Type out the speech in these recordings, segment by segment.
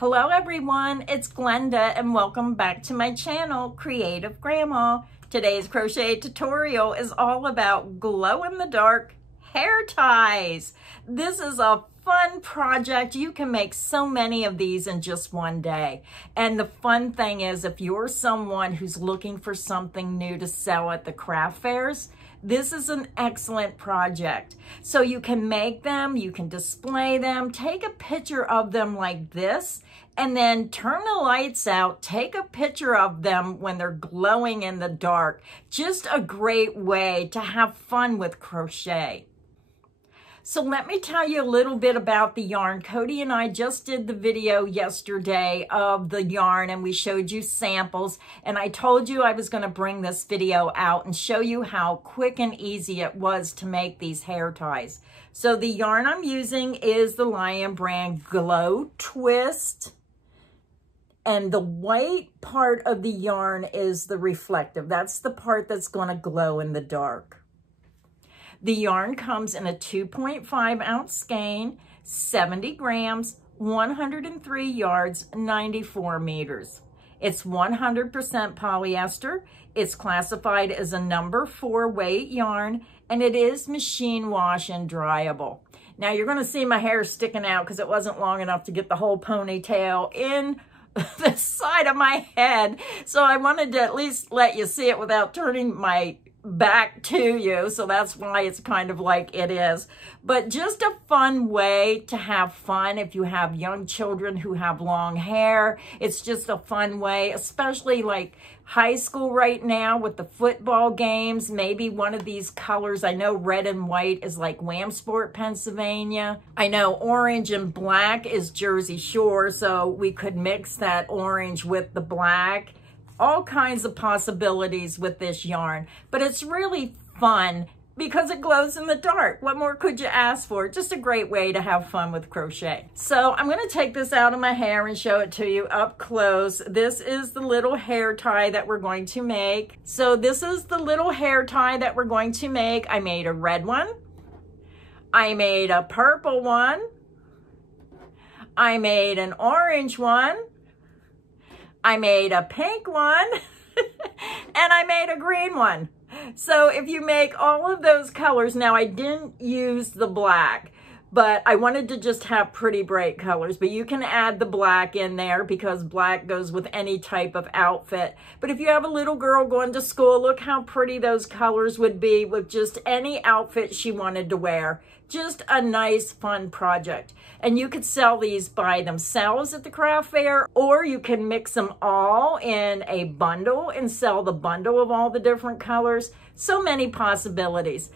Hello everyone, it's Glenda and welcome back to my channel, Creative Grandma. Today's crochet tutorial is all about glow-in-the-dark hair ties. This is a fun project. You can make so many of these in just one day. And the fun thing is, if you're someone who's looking for something new to sell at the craft fairs, this is an excellent project. So you can make them, you can display them, take a picture of them like this, and then turn the lights out, take a picture of them when they're glowing in the dark. Just a great way to have fun with crochet. So let me tell you a little bit about the yarn. Cody and I just did the video yesterday of the yarn and we showed you samples, and I told you I was going to bring this video out and show you how quick and easy it was to make these hair ties. So the yarn I'm using is the lionbrand Glow Twist, and the white part of the yarn is the reflective. That's the part that's going to glow in the dark. The yarn comes in a 2.5 ounce skein, 70 grams, 103 yards, 94 meters. It's 100% polyester. It's classified as a number 4 weight yarn, and it is machine wash and dryable. Now you're going to see my hair sticking out because it wasn't long enough to get the whole ponytail in the side of my head. So I wanted to at least let you see it without turning my back to you, so that's why it's kind of like it is. But just a fun way to have fun if you have young children who have long hair. It's just a fun way, especially like high school right now with the football games. Maybe one of these colors, I know red and white is like Williamsport, Pennsylvania. I know orange and black is Jersey Shore, so we could mix that orange with the black. All kinds of possibilities with this yarn, but it's really fun because it glows in the dark. What more could you ask for? Just a great way to have fun with crochet. So I'm going to take this out of my hair and show it to you up close. This is the little hair tie that we're going to make. So this is the little hair tie that we're going to make. I made a red one. I made a purple one. I made an orange one. I made a pink one, and I made a green one. So if you make all of those colors, now I didn't use the black, but I wanted to just have pretty bright colors, but you can add the black in there because black goes with any type of outfit. But if you have a little girl going to school, look how pretty those colors would be with just any outfit she wanted to wear. Just a nice, fun project. And you could sell these by themselves at the craft fair, or you can mix them all in a bundle and sell the bundle of all the different colors. So many possibilities.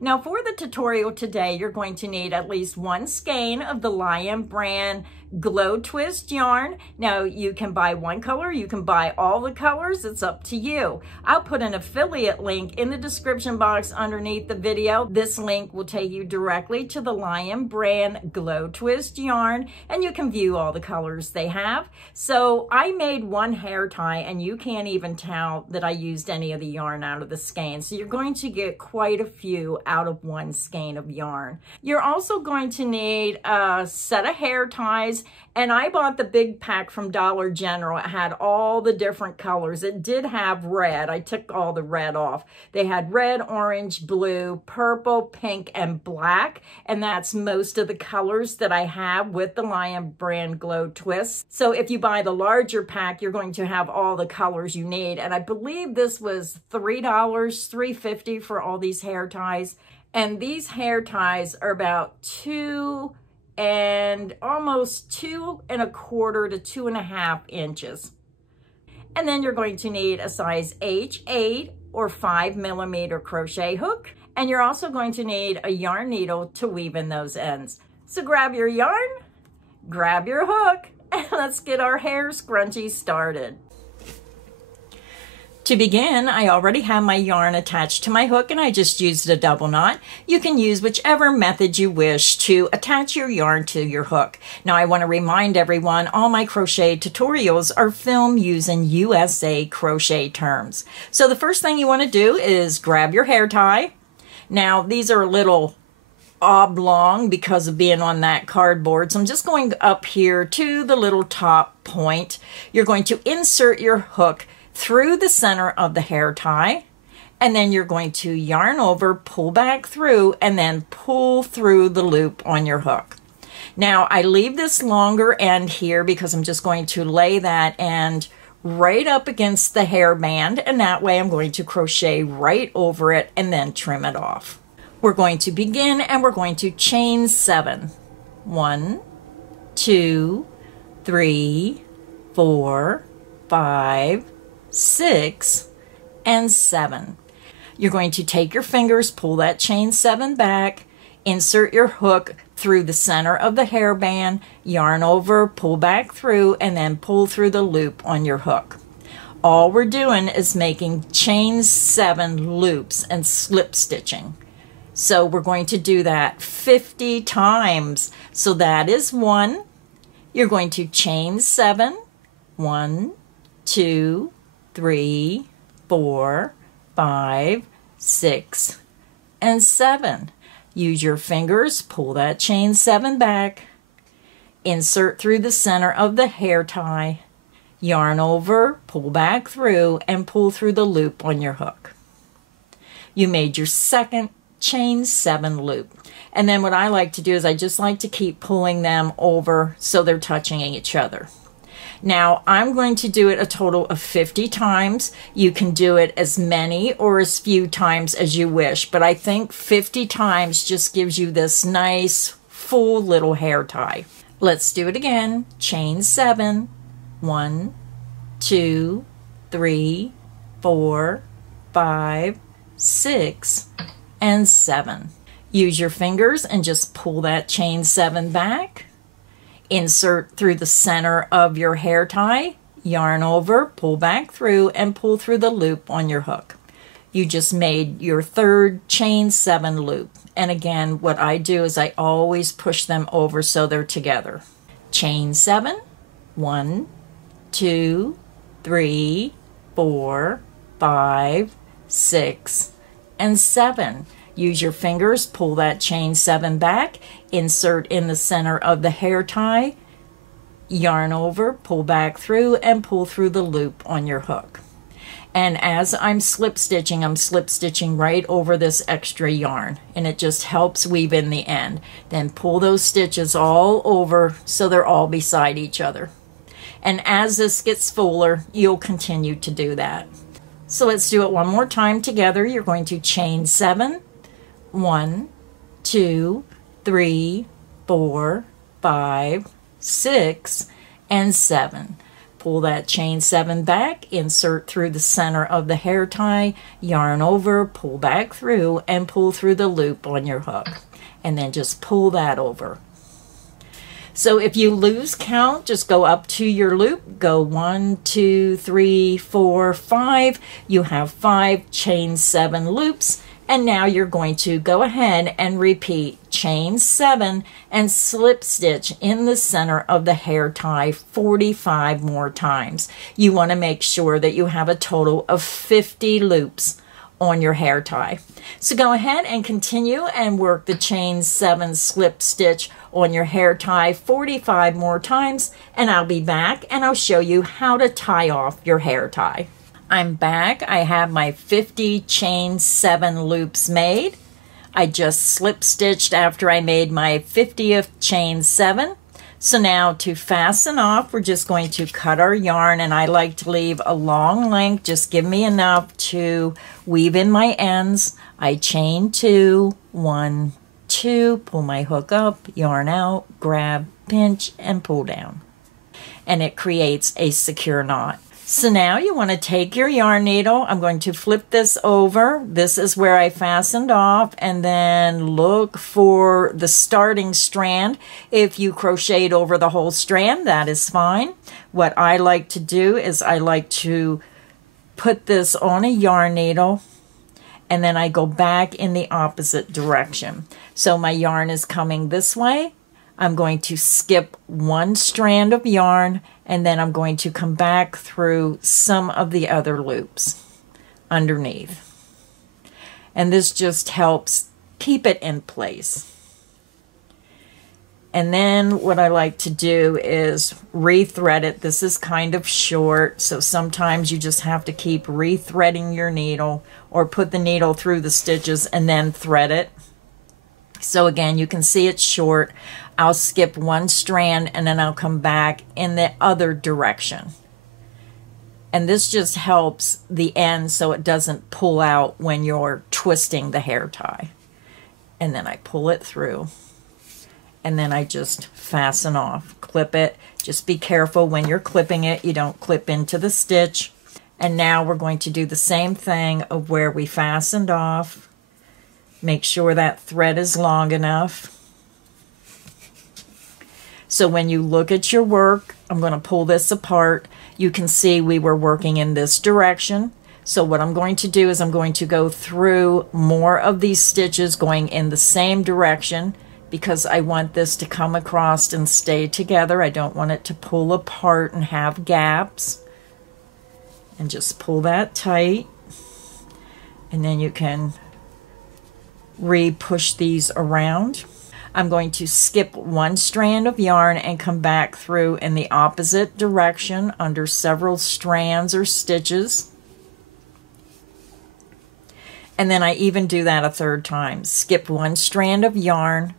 Now for the tutorial today, you're going to need at least 1 skein of the lionbrand Glow Twist yarn. Now you can buy one color, you can buy all the colors, it's up to you. I'll put an affiliate link in the description box underneath the video. This link will take you directly to the lionbrand Glow Twist yarn, and you can view all the colors they have. So I made 1 hair tie, and you can't even tell that I used any of the yarn out of the skein. So you're going to get quite a few out of 1 skein of yarn. You're also going to need a set of hair ties, and I bought the big pack from Dollar General. It had all the different colors. It did have red. I took all the red off. They had red, orange, blue, purple, pink, and black, and that's most of the colors that I have with the lionbrand Glow Twist. So if you buy the larger pack, you're going to have all the colors you need, and I believe this was $3, $3.50 for all these hair ties. And these hair ties are about 2 and almost 2 1/4 to 2.5 inches. And then you're going to need a size H8 or 5mm crochet hook. And you're also going to need a yarn needle to weave in those ends. So grab your yarn, grab your hook, and let's get our hair scrunchie started. To begin, I already have my yarn attached to my hook, and I just used a double knot. You can use whichever method you wish to attach your yarn to your hook. Now I want to remind everyone, all my crochet tutorials are filmed using USA crochet terms. So the first thing you want to do is grab your hair tie. Now these are little oblong because of being on that cardboard. So I'm just going up here to the little top point. You're going to insert your hook through the center of the hair tie, and then you're going to yarn over, pull back through, and then pull through the loop on your hook. Now I leave this longer end here because I'm just going to lay that end right up against the hairband, and that way I'm going to crochet right over it and then trim it off. We're going to begin, and we're going to chain 7. 1, 2, 3, 4, 5, 6, and 7. You're going to take your fingers, pull that chain 7 back, insert your hook through the center of the hairband, yarn over, pull back through, and then pull through the loop on your hook. All we're doing is making chain 7 loops and slip stitching. So we're going to do that 50 times. So that is 1. You're going to chain 7. 1, 2, 3, 4, 5, 6, and 7. Use your fingers, pull that chain 7 back, insert through the center of the hair tie, yarn over, pull back through, and pull through the loop on your hook. You made your second chain 7 loop. And then what I like to do is I just like to keep pulling them over so they're touching each other. Now I'm going to do it a total of 50 times. You can do it as many or as few times as you wish, but I think 50 times just gives you this nice full little hair tie. Let's do it again. Chain 7. 1, 2, 3, 4, 5, 6, and 7. Use your fingers and just pull that chain 7 back. Insert through the center of your hair tie, yarn over, pull back through, and pull through the loop on your hook. You just made your third chain 7 loop. And again, what I do is I always push them over so they're together. Chain 7. 1, 2, 3, 4, 5, 6, and 7. Use your fingers, pull that chain 7 back, insert in the center of the hair tie, yarn over, pull back through, and pull through the loop on your hook. And as I'm slip stitching right over this extra yarn, and it just helps weave in the end. Then pull those stitches all over so they're all beside each other. And as this gets fuller, you'll continue to do that. So let's do it one more time together. You're going to chain 7. 1, 2, 3, 4, 5, 6, and 7. Pull that chain 7 back, insert through the center of the hair tie, yarn over, pull back through, and pull through the loop on your hook. And then just pull that over. So if you lose count, just go up to your loop, go 1, 2, 3, 4, 5. You have 5 chain 7 loops. And now you're going to go ahead and repeat chain 7 and slip stitch in the center of the hair tie 45 more times. You want to make sure that you have a total of 50 loops on your hair tie. So go ahead and continue and work the chain 7 slip stitch on your hair tie 45 more times, and I'll be back and I'll show you how to tie off your hair tie. I'm back. I have my 50 chain 7 loops made. I just slip stitched after I made my 50th chain 7. So now to fasten off, we're just going to cut our yarn, and I like to leave a long length. Just give me enough to weave in my ends. I chain 2, 1, 2, pull my hook up, yarn out, grab, pinch, and pull down. And it creates a secure knot. So now you want to take your yarn needle. I'm going to flip this over. This is where I fastened off, and then look for the starting strand. If you crocheted over the whole strand, that is fine. What I like to do is I like to put this on a yarn needle, and then I go back in the opposite direction. So my yarn is coming this way. I'm going to skip one strand of yarn, and then I'm going to come back through some of the other loops underneath. And this just helps keep it in place. And then what I like to do is rethread it. This is kind of short, so sometimes you just have to keep rethreading your needle or put the needle through the stitches and then thread it. So again, you can see it's short. I'll skip one strand and then I'll come back in the other direction. And this just helps the end so it doesn't pull out when you're twisting the hair tie. And then I pull it through. And then I just fasten off, clip it. Just be careful when you're clipping it, you don't clip into the stitch. And now we're going to do the same thing of where we fastened off. Make sure that thread is long enough. So when you look at your work, I'm going to pull this apart. You can see we were working in this direction. So what I'm going to do is I'm going to go through more of these stitches going in the same direction, because I want this to come across and stay together. I don't want it to pull apart and have gaps. And just pull that tight. And then you can re-push these around. I'm going to skip one strand of yarn and come back through in the opposite direction under several strands or stitches. And then I even do that a third time. Skip one strand of yarn,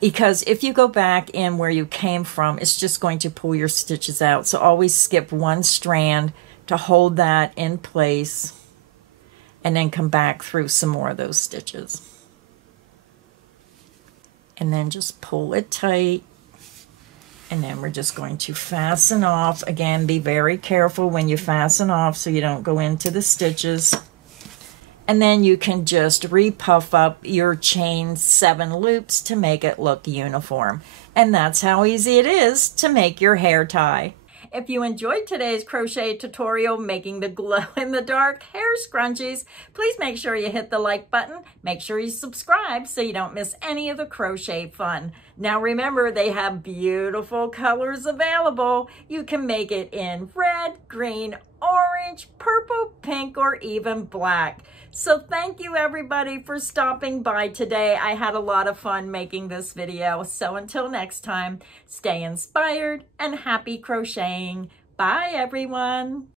because if you go back in where you came from, it's just going to pull your stitches out. So always skip one strand to hold that in place and then come back through some more of those stitches. And then just pull it tight. And then we're just going to fasten off. Again, be very careful when you fasten off so you don't go into the stitches. And then you can just re-puff up your chain 7 loops to make it look uniform. And that's how easy it is to make your hair tie. If you enjoyed today's crochet tutorial making the glow-in-the-dark hair scrunchies, please make sure you hit the like button. Make sure you subscribe so you don't miss any of the crochet fun. Now remember, they have beautiful colors available. You can make it in red, green, orange, purple, pink, or even black. So thank you everybody for stopping by today. I had a lot of fun making this video. So until next time, stay inspired and happy crocheting. Bye everyone.